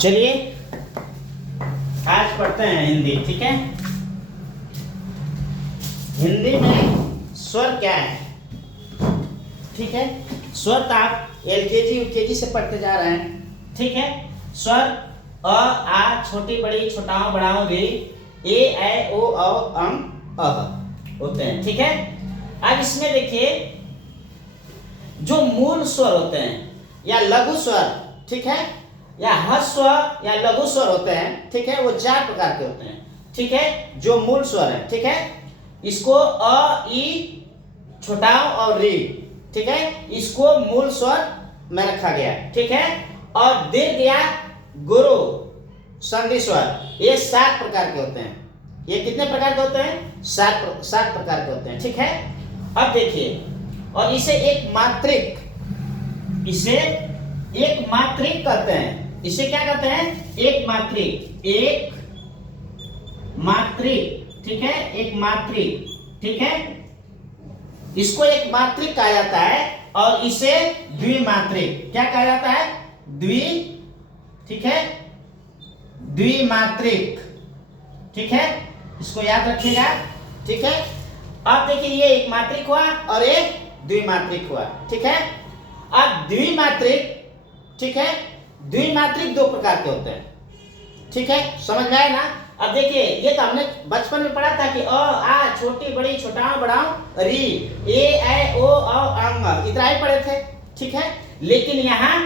चलिए आज पढ़ते हैं हिंदी। ठीक है, हिंदी में स्वर क्या है? ठीक है, स्वर तो आप एलकेजी यूकेजी से पढ़ते जा रहे हैं। ठीक है, स्वर अ आ छोटी बड़ी छोटाओ बड़ाओ रे ए ऐ ओ औ अं अह होते हैं। ठीक है, अब इसमें देखिए जो मूल स्वर होते हैं या लघु स्वर, ठीक है, या ह्रस्व या लघु स्वर होते हैं। ठीक है, वो 4 प्रकार के होते हैं। ठीक है, जो मूल स्वर है। ठीक है, इसको अ ई छोटाओ और री, ठीक है, इसको मूल स्वर में रखा गया। ठीक है, और दीर्घ या गुरु संधि स्वर ये 7 प्रकार के होते हैं। ये कितने प्रकार के होते हैं? 7 प्रकार के होते हैं। ठीक है, अब देखिए, और इसे एक मात्रिक कहते हैं। इसे क्या कहते हैं? एक मात्रिक। ठीक है, एक मात्रिक। ठीक है, इसको एक मात्रिक कहा जाता है और इसे द्विमात्रिक क्या कहा जाता है? ठीक है, द्विमात्रिक। ठीक है, इसको याद रखिएगा। ठीक है, अब देखिए ये एक मात्रिक हुआ और एक द्विमात्रिक हुआ। ठीक है, अब द्विमात्रिक, ठीक है, द्विमात्रिक 2 प्रकार के होते हैं। ठीक है, समझ में आया ना? अब देखिए ये तो हमने बचपन में पढ़ा था कि अ आ छोटी बड़ी छोटाओ बड़ाओ री ए ऐ ओ औ अं इतना ही पढ़े थे। ठीक है, लेकिन यहाँ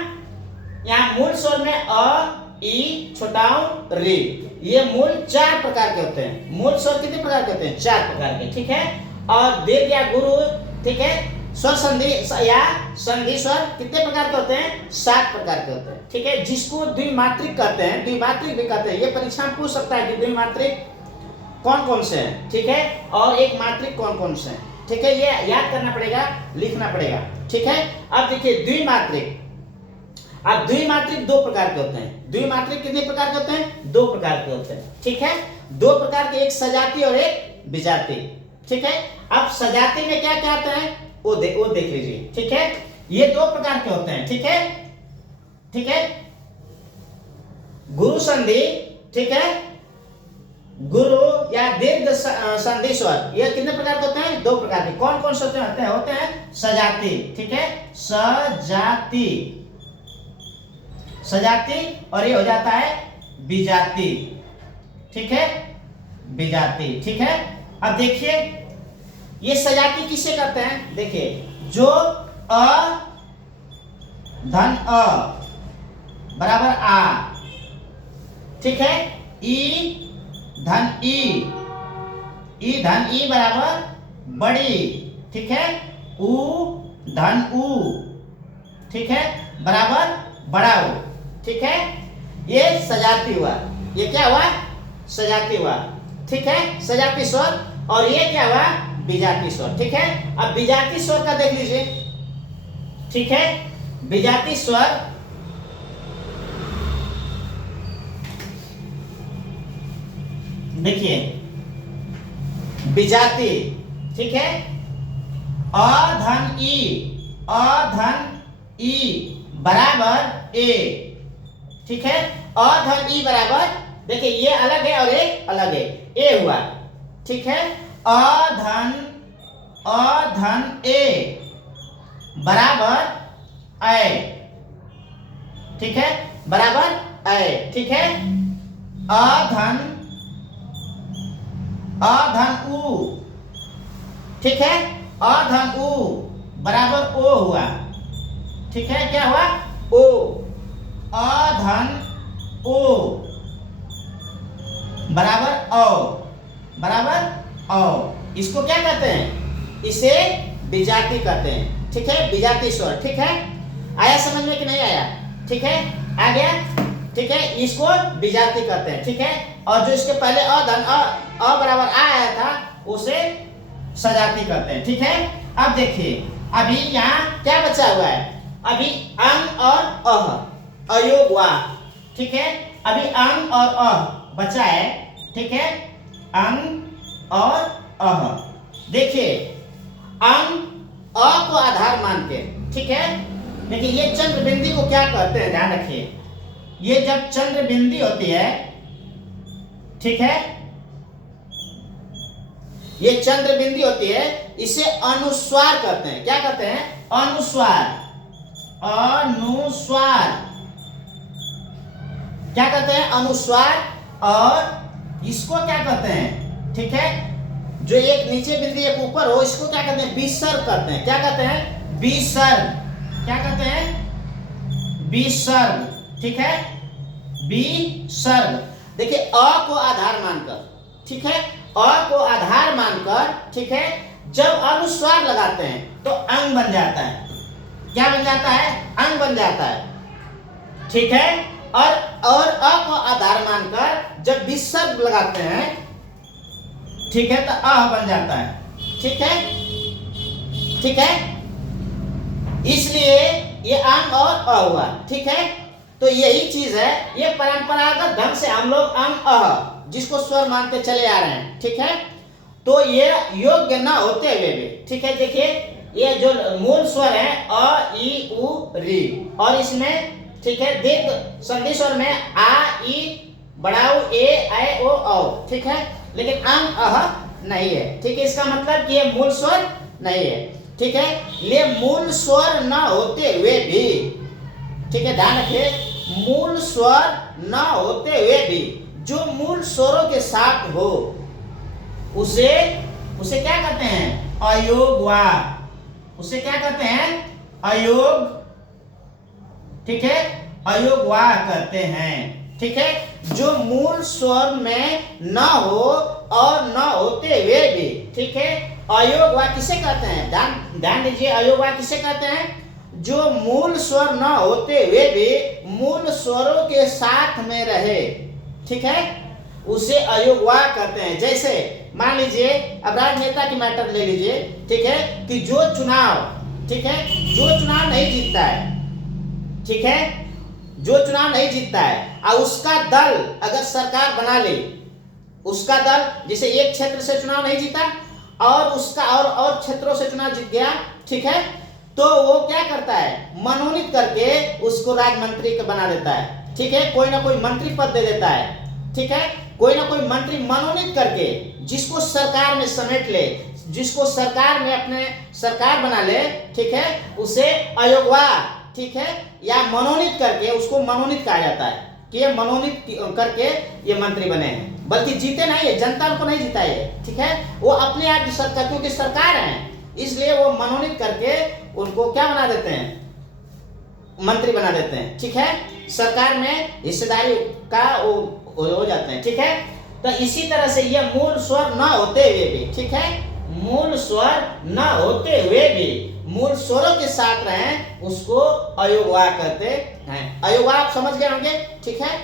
मूल स्वर में अ ई छोटाओ री ये मूल 4 प्रकार के होते हैं। मूल स्वर कितने प्रकार के होते हैं? 4 प्रकार के। ठीक है, और दीर्घ या गुरु, ठीक है, स्वर संधि या संधि स्वर कितने प्रकार के होते हैं? 7 प्रकार के होते हैं। ठीक है, जिसको द्विमात्रिक कहते हैं, द्विमात्रिक भी कहते हैं। ये परीक्षा में पूछ सकता है कि द्विमात्रिक कौन कौन से हैं। ठीक है, और एक मात्रिक कौन कौन से हैं। ठीक है, ये याद करना पड़ेगा, लिखना पड़ेगा। ठीक है, अब देखिए द्विमात्रिक। अब द्विमात्रिक 2 प्रकार के होते हैं। द्विमात्रिक कितने प्रकार के होते हैं? 2 प्रकार के होते हैं। ठीक है, 2 प्रकार के, एक सजाती और एक विजाती। ठीक है, अब सजाती में क्या क्या आता है वो देख लीजिए। ठीक है, ये 2 प्रकार के होते हैं। ठीक है, ठीक है, गुरु संधि, ठीक है, गुरु या दीर्घ संधि स्वर ये कितने प्रकार के होते हैं? 2 प्रकार के। कौन कौन से होते हैं? सजाती। ठीक है, सजाती और ये हो जाता है विजाती। ठीक है, विजाती। ठीक है, अब देखिए ये सजाती किसे कहते हैं? देखिए जो अ धन अ बराबर आ, ठीक है, ई धन ई धन ई बराबर बड़ी, ठीक है, उ धन उ, ठीक है, बराबर बड़ा उ। ठीक है, ये सजाती हुआ। ये क्या हुआ? सजाती हुआ। ठीक है, सजाती स्वर। और ये क्या हुआ? विजाती स्वर। ठीक है, अब विजाती स्वर का देख लीजिए। ठीक है, विजाती स्वर देखिए विजाती, ठीक है, अ धन ई बराबर ए। ठीक है, अ धन ई बराबर, देखिए ये अलग है और एक अलग है, ए हुआ। ठीक है, अ धन ए बराबर ऐ। ठीक है, बराबर ऐ। ठीक है, अ धन उ, ठीक है, अ धन उ बराबर ओ हुआ। ठीक है, क्या हुआ? ओ। अ धन ओ बराबर औ। इसको क्या कहते हैं? इसे विजाती कहते हैं। ठीक है, विजाती स्वर। ठीक है, आया समझ में कि नहीं आया? ठीक है, आ गया। ठीक है, इसको विजाती कहते हैं। ठीक है, और जो इसके पहले अ धन अ बराबर आ आया था उसे सजाती कहते हैं। ठीक है, अब देखिए अभी यहाँ क्या बचा हुआ है? अभी अंग और अह अयोग हुआ। ठीक है, अभी अंग और अह बचा है। ठीक है, अंग और अह। देखिए अंग अ को आधार मान के, ठीक है, देखिए ये चंद्र बिंदी को क्या कहते हैं? ध्यान रखिए, ये जब चंद्र बिंदी होती है, ठीक है, ये चंद्र बिंदी होती है, इसे अनुस्वार कहते हैं। क्या कहते हैं? अनुस्वार। अनुस्वार क्या कहते हैं? अनुस्वार। और इसको क्या कहते हैं? ठीक है, जो एक नीचे बिंदी एक ऊपर हो, इसको क्या कहते हैं? विसर्ग कहते हैं। क्या कहते हैं? विसर्ग। क्या कहते हैं? विसर्ग। ठीक है, विसर्ग। देखिए अ को आधार मानकर, ठीक है, अ को आधार मानकर, ठीक है, जब अनुस्वार लगाते हैं तो अंग बन जाता है। क्या बन जाता है? अंग बन जाता है। ठीक है, और अ को आधार मानकर जब विसर्ग लगाते हैं, ठीक है, तो अ बन जाता है। ठीक है, ठीक है, इसलिए ये अंग और अ हुआ। ठीक है, तो यही चीज है, ये परंपरागत ढंग से हम लोग अंग अ जिसको स्वर मानते चले आ रहे हैं। ठीक है, तो ये योग्य ना होते हुए भी, ठीक है, देखिए ये जो मूल स्वर है अ ई उ री, और इसमें, ठीक है, दीर्घ संधि स्वर में आ ई बड़ाऊ ए ऐ ओ औ, ठीक है, लेकिन अंग अह नहीं है। ठीक है, इसका मतलब कि ये मूल स्वर नहीं है। ठीक है, ये मूल स्वर न होते हुए भी, ठीक है, ध्यान रखिए, मूल स्वर न होते हुए भी जो मूल स्वरों के साथ हो उसे क्या कहते हैं? अयोगवार। उसे क्या कहते हैं? अयोग, ठीक है, अयोगवार कहते हैं। ठीक है, जो मूल स्वर में न हो और न होते हुए भी, ठीक है, अयोगवार किसे कहते हैं? ध्यान दीजिए, अयोगवार किसे कहते हैं? जो मूल स्वर न होते हुए भी मूल स्वरों के साथ में रहे, ठीक है, उसे अयोगवार कहते हैं। जैसे मान लीजिए अब राजनेता की मैटर ले लीजिए, ठीक है, कि जो चुनाव, ठीक है, जो चुनाव नहीं जीतता है, ठीक है, जो चुनाव नहीं जीतता है और उसका दल अगर सरकार बना ले, उसका दल जैसे एक क्षेत्र से चुनाव नहीं जीता और उसका और क्षेत्रों से चुनाव जीत गया, ठीक है, तो वो क्या करता है? मनोनीत करके उसको राज्य मंत्री का बना देता है। ठीक है, कोई ना कोई मंत्री पद दे देता है। ठीक है, कोई ना कोई मंत्री मनोनीत करके जिसको सरकार में समेट ले, जिसको सरकार में अपने सरकार बना ले, ठीक है, उसे अयोगवार, ठीक है, या मनोनीत करके उसको मनोनीत कहा जाता है कि ये मनोनीत करके ये मंत्री बने हैं, बल्कि जीते नहीं है, जनता उनको नहीं जिताई है। ठीक है, वो अपने आप सरकार, क्योंकि सरकार है इसलिए वो मनोनीत करके उनको क्या बना देते हैं? मंत्री बना देते हैं। ठीक है, सरकार में हिस्सेदारी का वो हो जाते हैं। ठीक है, तो इसी तरह से ये मूल स्वर न होते हुए भी, ठीक है, मूल स्वर न होते हुए भी मूल स्वरों के साथ रहें उसको अयोगवार कहते हैं। अयोगवार आप समझ गए होंगे। ठीक है।